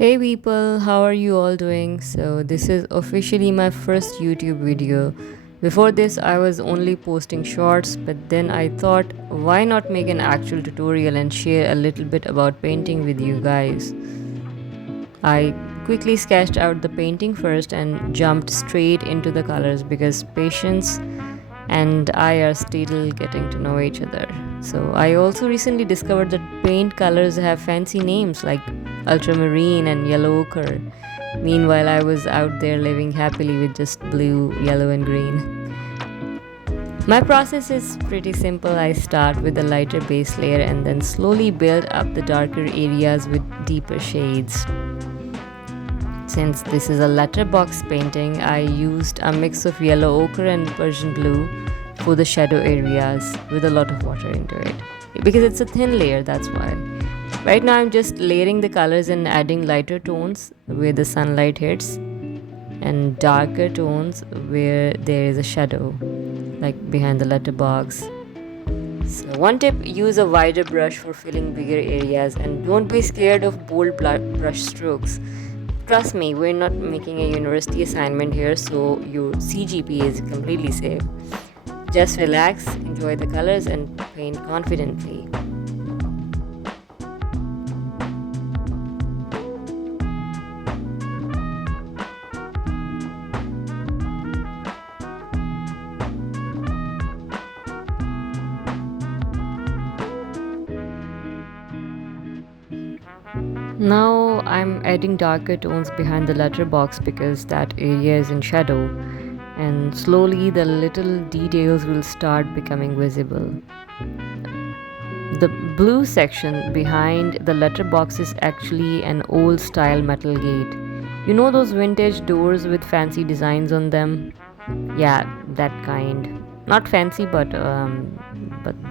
Hey people, how are you all doing? So, this is officially my first YouTube video. Before this, I was only posting shorts, but then I thought, why not make an actual tutorial and share a little bit about painting with you guys? I quickly sketched out the painting first and jumped straight into the colors because patience and I are still getting to know each other. So, I also recently discovered that paint colors have fancy names like ultramarine and yellow ochre. Meanwhile, I was out there living happily with just blue, yellow, and green. My process is pretty simple. I start with a lighter base layer and then slowly build up the darker areas with deeper shades. Since this is a letterbox painting, I used a mix of yellow ochre and Persian blue for the shadow areas with a lot of water into it. Because it's a thin layer, that's why. Right now, I'm just layering the colors and adding lighter tones where the sunlight hits and darker tones where there is a shadow, like behind the letterbox. So, one tip, use a wider brush for filling bigger areas and don't be scared of bold brush strokes. Trust me, we're not making a university assignment here, so your CGPA is completely safe. Just relax, enjoy the colors, and paint confidently. Now I'm adding darker tones behind the letterbox because that area is in shadow, and slowly the little details will start becoming visible. The blue section behind the letterbox is actually an old style metal gate. You know those vintage doors with fancy designs on them? Yeah, that kind. Not fancy, but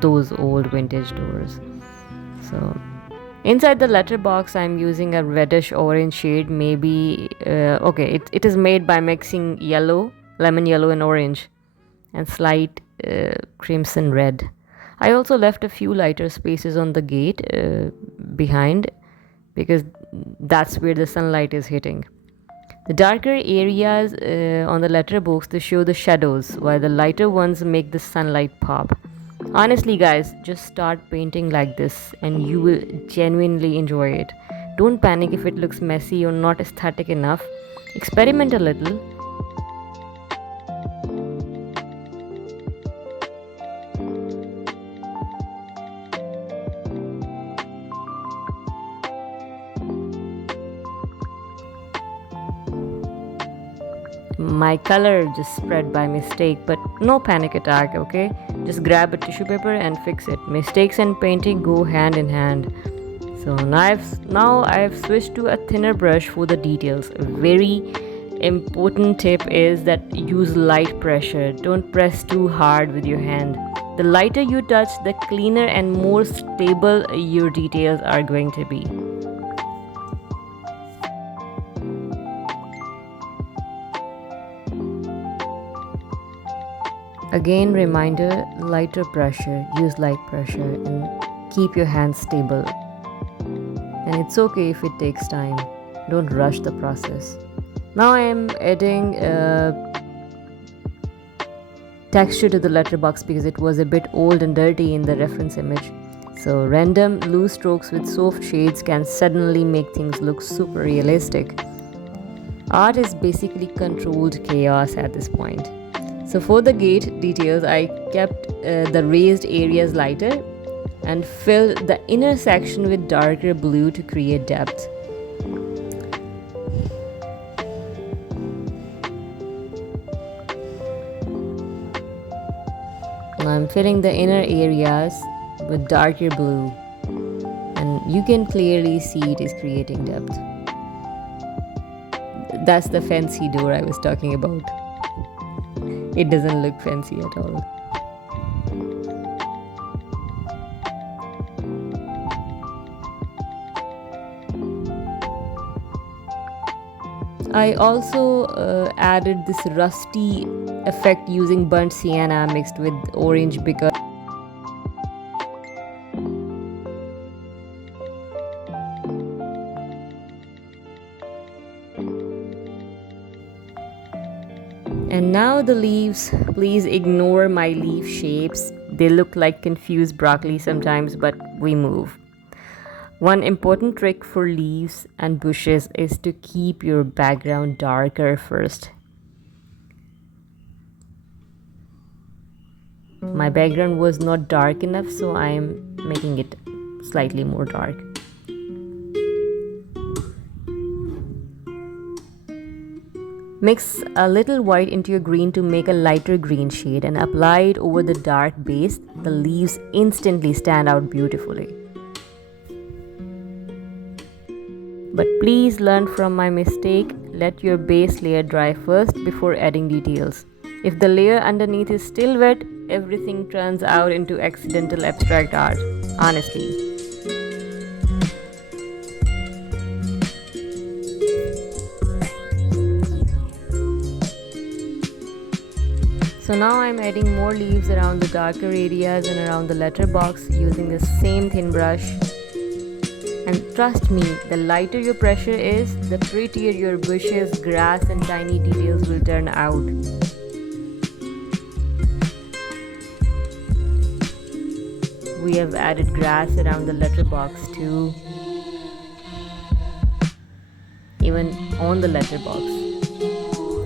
those old vintage doors. So inside the letterbox, I'm using a reddish orange shade. Maybe it is made by mixing yellow, lemon yellow, and orange, and slight crimson red. I also left a few lighter spaces on the gate behind because that's where the sunlight is hitting. The darker areas on the letterbox they show the shadows, while the lighter ones make the sunlight pop. Honestly, guys, just start painting like this and you will genuinely enjoy it. Don't panic if it looks messy or not aesthetic enough. Experiment a little. My color just spread by mistake, but no panic attack, okay? Just grab a tissue paper and fix it. Mistakes and painting go hand in hand. So now I've switched to a thinner brush for the details. A very important tip is that use light pressure. Don't press too hard with your hand. The lighter you touch, the cleaner and more stable your details are going to be. Again, reminder, lighter pressure, use light pressure and keep your hands stable. And it's okay if it takes time, don't rush the process. Now I am adding texture to the letterbox because it was a bit old and dirty in the reference image. So random loose strokes with soft shades can suddenly make things look super realistic. Art is basically controlled chaos at this point. So for the gate details, I kept the raised areas lighter and filled the inner section with darker blue to create depth. Now I'm filling the inner areas with darker blue, and you can clearly see it is creating depth. That's the fancy door I was talking about. It doesn't look fancy at all. I also added this rusty effect using burnt sienna mixed with orange because And now the leaves. Please ignore my leaf shapes. They look like confused broccoli sometimes, but we move. One important trick for leaves and bushes is to keep your background darker first. My background was not dark enough, so I am making it slightly more dark. Mix a little white into your green to make a lighter green shade and apply it over the dark base. The leaves instantly stand out beautifully. But please learn from my mistake. Let your base layer dry first before adding details. If the layer underneath is still wet, everything turns out into accidental abstract art, honestly. So now I'm adding more leaves around the darker areas and around the letterbox using the same thin brush. And trust me, the lighter your pressure is, the prettier your bushes, grass and tiny details will turn out. We have added grass around the letterbox too. Even on the letterbox.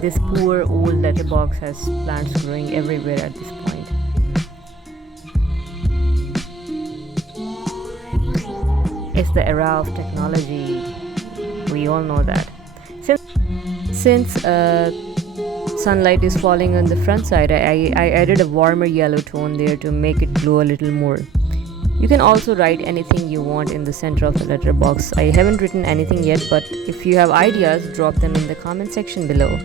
This poor old letterbox has plants growing everywhere at this point. It's the era of technology. We all know that. Since sunlight is falling on the front side, I added a warmer yellow tone there to make it glow a little more. You can also write anything you want in the center of the letterbox. I haven't written anything yet, but if you have ideas, drop them in the comment section below.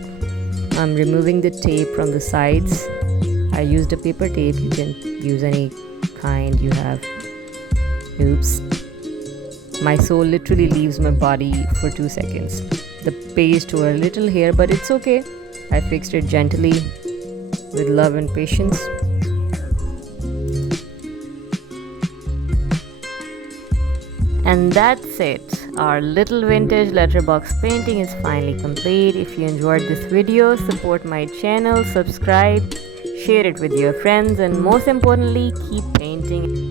I'm removing the tape from the sides. I used a paper tape. You can use any kind you have. Oops. My soul literally leaves my body for 2 seconds. The page tore a little here, but it's okay. I fixed it gently with love and patience. And that's it. Our little vintage letterbox painting is finally complete. If you enjoyed this video, support my channel, subscribe, share it with your friends, and most importantly, keep painting.